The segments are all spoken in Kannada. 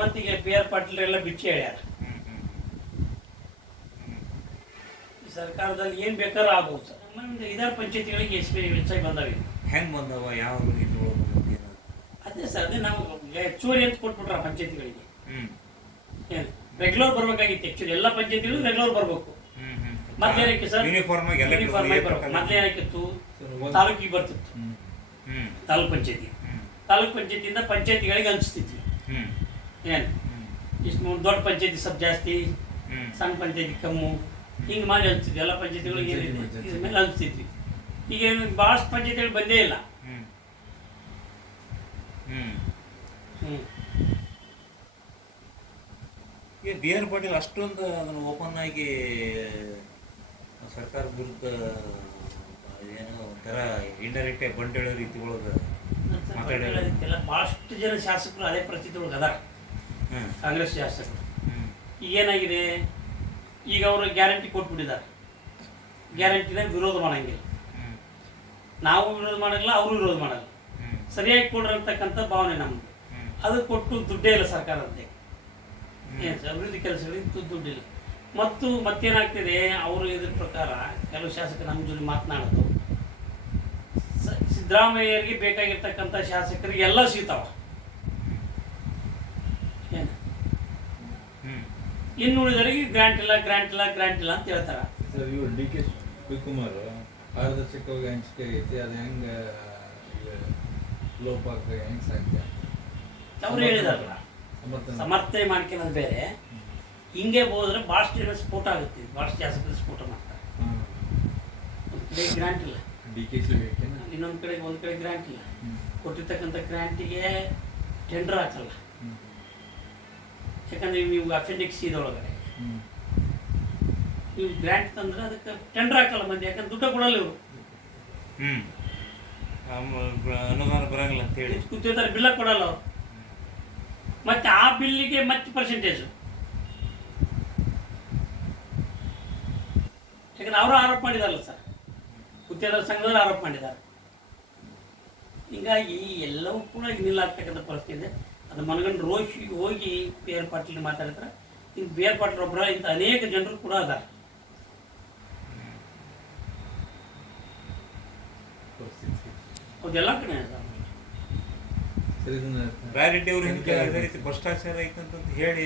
ಮತ್ತೆ ಈಗ ಬಿ ಆರ್ ಪಾಟೀಲ್ ಎಲ್ಲ ಬಿಚ್ಚಿ ಹೇಳ್ಯಾರ. ಸರ್ಕಾರದಲ್ಲಿ ಏನು ಬೇಕಾದ್ರೂ ಆಗ್ಬೋದು ಸರ್. ನಮ್ಮೊಂದು 5 ಪಂಚಾಯತಿಗಳಿಗೆ ಎಸ್ ಪಿ ಹೆಚ್ಚಾಗಿ ಬಂದಾವೆ. ಹೆಂಗೆ ಬಂದವ ಯಾವ ಅದೇ ಸರ್, ಅದೇ ನಾವು ಹೆಚ್ಚುವರಿ ಅಂತ ಕೊಟ್ಬಿಟ್ರ ಪಂಚಾಯತಿಗಳಿಗೆ. ಏನು ರೆಗ್ಯುಲರ್ ಬರ್ಬೇಕಾಗಿತ್ತು ಆ್ಯಕ್ಚುಲಿ ಎಲ್ಲ ಪಂಚಾಯತಿಗಳು ರೆಗ್ಯುಲರ್ ಬರಬೇಕು. ಮೊದಲೇನಕ್ಕೆ ಸರ್ ಯೂನಿಫಾರ್ಮ್ ಮೊದಲೇನಕ್ಕಿತ್ತು, ತಾಲೂಕಿಗೆ ಬರ್ತಿತ್ತು. ತಾಲೂಕ್ ಪಂಚಾಯತಿಯಿಂದ ಪಂಚಾಯತಿಗಳಿಗೆ ಹಂಚ್ತಿದ್ವಿ. ಏನು ಇಷ್ಟು ದೊಡ್ಡ ಪಂಚಾಯತಿ ಸ್ವಲ್ಪ ಜಾಸ್ತಿ, ಸಣ್ಣ ಪಂಚಾಯತಿ ಕಮ್ಮು, ಹಿಂಗೆ ಮಾಡಿ ಹಂಚ್ತಿದ್ವಿ. ಎಲ್ಲ ಪಂಚಾಯತಿಗಳಿಗೆ ಏನಿದೆ ಇದ್ರ ಮೇಲೆ ಹಂಚ್ತಿದ್ವಿ. ಈಗೇನು ಭಾಳಷ್ಟು ಪಂಚಾಯತಿಗಳು ಬಂದೇ ಇಲ್ಲ. ಈಗ ಬಿ ಆರ್ ಪಾಟೀಲ್ ಅಷ್ಟೊಂದು ಅದನ್ನು ಓಪನ್ ಆಗಿ ಸರ್ಕಾರ ವಿರುದ್ಧ ಏನೋ ಒಂಥರ ಇಂಡೈರೆಕ್ಟ್ ಬಂಡೇಳೋ ರೀತಿ ಒಳಗೆ ಮಾತಾಡೋಲ್ಲ. ಭಾಳಷ್ಟು ಜನ ಶಾಸಕರು ಅದೇ ಪರಿಸ್ಥಿತಿ ಒಳಗೆ ಅದಾರ, ಕಾಂಗ್ರೆಸ್ ಶಾಸಕರು. ಈಗೇನಾಗಿದೆ, ಈಗ ಅವರು ಗ್ಯಾರಂಟಿ ಕೊಟ್ಬಿಟ್ಟಿದ್ದಾರೆ. ಗ್ಯಾರಂಟಿನ ವಿರೋಧ ಮಾಡಂಗಿಲ್ಲ, ನಾವು ವಿರೋಧ ಮಾಡಲ್ಲ, ಅವರು ವಿರೋಧ ಮಾಡಲ್ಲ. ಸರಿಯಾಗಿ ಕೊಡ್ರಿ ಅಂತಕ್ಕಂಥ ಭಾವನೆ ನಮ್ಮದು. ಅದು ಕೊಟ್ಟು ದುಡ್ಡೇ ಇಲ್ಲ ಸರ್ಕಾರದ್ದೇ. ಏನು ಅಭಿವೃದ್ಧಿ ಕೆಲಸಗಳಿಗೆ ದುಡ್ಡಿಲ್ಲ. ಮತ್ತು ಮತ್ತೇನಾಗ್ತಿದೆ, ಅವರು ಇದ್ರ ಪ್ರಕಾರ ಕೆಲವು ಶಾಸಕರು ನಮ್ಮ ಜೊತೆ ಮಾತನಾಡೋದು, ಸಿದ್ದರಾಮಯ್ಯರಿಗೆ ಬೇಕಾಗಿರ್ತಕ್ಕಂಥ ಶಾಸಕರಿಗೆ ಎಲ್ಲ ಸಿಗ್ತಾವ. ಏನು ಇನ್ನು ಉಳಿದವರಿಗೆ ಗ್ರಾಂಟ್ ಇಲ್ಲ ಅಂತ ಹೇಳ್ತಾರ. ಸರ್, ಇವರು ಡಿ ಕೆ ಶಿವಕುಮಾರ್ ಪಾರದರ್ಶಕವಾಗಿ ಹಂಚಿಕೆ ಐತಿ, ಅದು ಹೆಂಗೆ ಲೋಪ ಹೆಂಗೆ ಸಾಧ್ಯ? ಅವ್ರು ಹೇಳಿದಾರಲ್ಲ, ಸಮರ್ಥನೆ ಮಾಡ್ಕೊಳ್ಳೋದು ಬೇರೆ. ಹಿಂಗೆ ಹೋದ್ರೆ ಭಾಳಷ್ಟು ಜನ ಸ್ಫೋಟ ಆಗುತ್ತೆ, ಭಾಳಷ್ಟು ಶಾಸಕರು ಸ್ಫೋಟ ಮಾಡ್ತಾರೆ. ಒಂದು ಕಡೆ ಗ್ರಾಂಟ್ ಇಲ್ಲ, ಇನ್ನೊಂದು ಕಡೆ ಗ್ರಾಂಟ್ ಇಲ್ಲ. ಕೊಟ್ಟಿರ್ತಕ್ಕಂಥ ಗ್ರಾಂಟಿಗೆ ಟೆಂಡರ್ ಹಾಕಲ್ಲ. ಯಾಕಂದ್ರೆ ನೀವು ಅಪೆಂಡಿಕ್ಸ್ ಇದೊಳಗಡೆ ನೀವು ಗ್ರಾಂಟ್ ತಂದ್ರೆ ಅದಕ್ಕೆ ಟೆಂಡರ್ ಹಾಕಲ್ಲ ಮಂದಿ, ಯಾಕಂದ್ರೆ ದುಡ್ಡು ಕೊಡಲ್ಲ ಇವರು. ಅನುದಾನ ಬರಂಗಿಲ್ಲ ಅಂತ ಹೇಳಿ ಕೂತಿರ್ತಾರೆ, ಬಿಲ್ಲ ಕೊಡಲ್ಲ ಅವರು. ಮತ್ತೆ ಆ ಬಿಲ್ಲಿಗೆ ಮತ್ತೆ ಪರ್ಸೆಂಟೇಜು, ಯಾಕಂದ್ರೆ ಅವರು ಆರೋಪ ಮಾಡಿದಾರಲ್ಲ ಸರ್, ಗುತ್ತಿಗೆದಾರ ಸಂಘದವರು ಆರೋಪ ಮಾಡಿದ್ದಾರೆ. ಹೀಗಾಗಿ ಎಲ್ಲವೂ ಕೂಡ ನಿಲ್ಲಾಗ್ತಕ್ಕಂಥ ಪರಿಸ್ಥಿತಿ ಇದೆ. ಅದು ಮನಗಂಡು ರೋಷಿಗೆ ಹೋಗಿ ಬಿ ಆರ್ ಪಾಟೀಲ್ ಮಾತಾಡಿದ್ರೆ, ಇನ್ನು ಬಿ ಆರ್ ಪಾಟೀಲ್ ಒಬ್ಬರ ಇಂಥ ಅನೇಕ ಜನರು ಕೂಡ ಅದಾರೆ. ಅದೆಲ್ಲ ಕಡೆ ರಾಯರೆಡ್ಡಿ ಅವರು ಅದೇ ರೀತಿ ಭ್ರಷ್ಟಾಚಾರ ಐತಂತ ಹೇಳಿ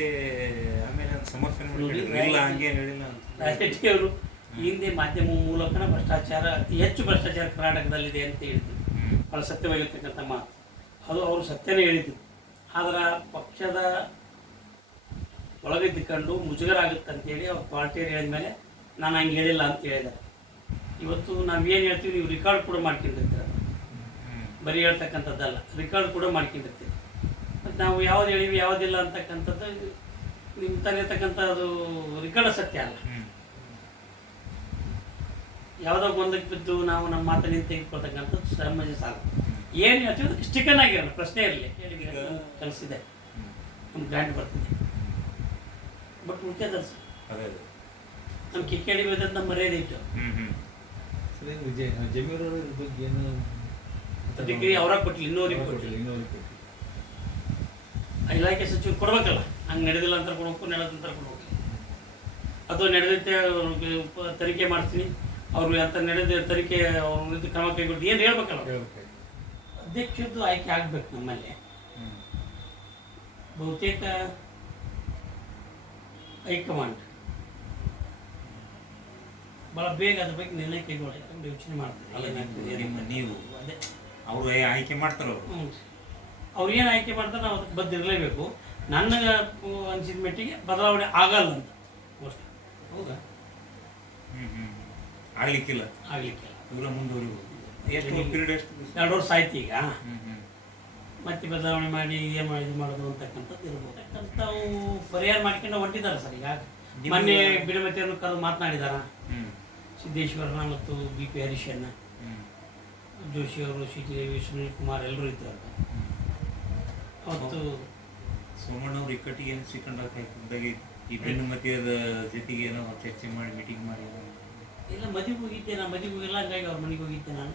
ಆಮೇಲೆ ಸಮರ್ಥನೆ ಮಾಡಿಲ್ಲ, ಹಂಗೇನು ಹೇಳಿಲ್ಲ ಅಂತ. ರಾಯರೆಡ್ಡಿ ಅವರು ಹಿಂದೆ ಮಾಧ್ಯಮ ಮೂಲಕನ ಭ್ರಷ್ಟಾಚಾರ, ಅತಿ ಹೆಚ್ಚು ಭ್ರಷ್ಟಾಚಾರ ಕರ್ನಾಟಕದಲ್ಲಿದೆ ಅಂತ ಹೇಳಿದ್ರು. ಭಾಳ ಸತ್ಯವಾಗಿರ್ತಕ್ಕಂಥ ಮಾತು, ಅದು ಅವರು ಸತ್ಯನೇ ಹೇಳಿದ್ರು. ಆದ್ರೆ ಪಕ್ಷದ ಒಳಗಿದ್ದುಕೊಂಡು ಮುಜುಗರ ಆಗುತ್ತೆ ಅಂತೇಳಿ ಅವ್ರು ಪಾರ್ಟಿಯರು ಹೇಳಿದ ಮೇಲೆ ನಾನು ಹಂಗೆ ಹೇಳಿಲ್ಲ ಅಂತ ಹೇಳಿದ್ದಾರೆ. ಇವತ್ತು ನಾವೇನು ಹೇಳ್ತೀವಿ, ನೀವು ರೆಕಾರ್ಡ್ ಕೂಡ ಮಾಡ್ಕೊಂಡಿರ್ತೀರ, ಬರೀ ಹೇಳ್ತಕ್ಕಂಥದ್ದಲ್ಲ, ರೆಕಾರ್ಡ್ ಕೂಡ ಮಾಡ್ಕೊಂಡಿರ್ತೀವಿ. ಮತ್ತು ನಾವು ಯಾವ್ದು ಹೇಳಿವಿ ಯಾವುದಿಲ್ಲ ಅಂತಕ್ಕಂಥದ್ದು ನಿಮ್ಮ ತಂದಿರ್ತಕ್ಕಂಥ ಅದು ರೆಕಾರ್ಡ್ ಸತ್ಯ ಅಲ್ಲ. ಯಾವುದೋ ಒಂದಕ್ಕೆ ಬಿದ್ದು ನಾವು ನಮ್ಮ ಮಾತನ್ನು ತೆಗೆದುಕೊಳ್ತಕ್ಕಂಥದ್ದು ಸಮಂಜಸ ಆಗುತ್ತೆ. ಏನು ಹೇಳ್ತೀವಿ ಸ್ಟಿಕನ್ ಆಗಿರೋಣ, ಪ್ರಶ್ನೆ ಇರಲಿ, ಕಲಿಸಿದೆ ನಮ್ಮ ಗ್ರಾಂಟ್ ಬರ್ತಿದೆ. ಬಟ್ ಉಳ್ತದಲ್ಲ ಸರ್, ನಮ್ಮ ಕಿಕ್ಕೇಡಿ ನಮ್ಮ ಮರ್ಯಾದೆ ಇಟ್ಟು ಡಿಗ್ರಿ ಅವರ ಕೊಟ್ಟಿಲ್ಲ, ಇನ್ನೂರಿಗೆ ಕೊಟ್ಟಿಲ್ಲ. ಇಲಾಖೆ ಸಚಿವರು ಕೊಡ್ಬೇಕಲ್ಲ, ಹಂಗೆ ನಡೆದಿಲ್ಲ ಅಂತ ಕೊಡ್ಬೇಕು, ನಡೆದಂತ ಕೊಡ್ಬೇಕು. ಅಥವಾ ನಡೆದೈತೆ ತನಿಖೆ ಮಾಡ್ತೀನಿ, ಅವರು ಅಂತ ನಡೆದ ತನಿಖೆ ಅವ್ರ ವಿರುದ್ಧ ಕ್ರಮ ಕೈಗೊಂಡು ಏನು ಹೇಳ್ಬೇಕಲ್ಲ. ಅಧ್ಯಕ್ಷದ್ದು ಆಯ್ಕೆ ಆಗ್ಬೇಕು ನಮ್ಮಲ್ಲಿ. ಬಹುತೇಕ ಹೈಕಮಾಂಡ್ ಭಾಳ ಬೇಗ ಅದ್ರ ಬಗ್ಗೆ ನಿರ್ಣಯ ಕೈಗೊಂಡು ಯೋಚನೆ ಮಾಡ್ತಾರೆ. ನೀವು ಅದೇ ಅವರು ಆಯ್ಕೆ ಮಾಡ್ತಾರೆ, ಅವ್ರು ಏನು ಆಯ್ಕೆ ಮಾಡ್ತಾರೆ ನಾವು ಅದಕ್ಕೆ ಬದ್ದಿರಲೇಬೇಕು. ನನಗೆ ಅನಿಸಿದ ಮಟ್ಟಿಗೆ ಬದಲಾವಣೆ ಆಗಲ್ಲ ಅಂತ ಮೋಸ್ಟ್. ಹೌದಾ? ಆಗ್ಲಿಕ್ಕಿಲ್ಲ ಇವ್ರ ಮುಂದುವರಿಬೋದು. 2 ವರ್ಷ ಆಯ್ತು ಈಗ. ಮತ್ತೆ ಬದಲಾವಣೆ ಮಾಡಿ ಇದು ಮಾಡೋದು ಅಂತಕ್ಕಂಥದ್ದು ಇರ್ಬೋದು. ಯಾಕಂತ ತಾವು ಪರಿಹಾರ ಮಾಡ್ಕೊಂಡು ಹೊಂಟಿದ್ದಾರೆ ಸರ್. ಈಗ ಮೊನ್ನೆ ಬಿಡಮತಿಯನ್ನು ಕರೆದು ಮಾತನಾಡಿದಾರ, ಸಿದ್ದೇಶ್ವರನ ಮತ್ತು ಬಿ ಪಿ ಹರೀಶನ್ನ, ಜೋಶಿ ಅವರು, ಸಿ ಟಿ ರವಿ, ಸುನೀಲ್ ಕುಮಾರ್ ಎಲ್ಲರೂ ಇದ್ದಾರೆ. ಅವತ್ತು ಸೋಮಣ್ಣವ್ರು ಇಕ್ಕಟ್ಟಿಗೆ ಏನು ಸಿಕ್ಕಂಡಾಗಿ ಈ ಬೆನ್ನುಮತಿಯದ ಜೊತೆಗೆ ಏನೋ ಚರ್ಚೆ ಮಾಡಿ ಮೀಟಿಂಗ್ ಮಾಡಿ ಇಲ್ಲ, ಮದುವೆಗೆ ಹೋಗಿದ್ದೆ ನಾನು, ಮದುವೆಗೆ ಹೋಗಿಲ್ಲ, ಹಂಗಾಗಿ ಅವ್ರ ಮನೆಗೆ ಹೋಗಿದ್ದೆ ನಾನು.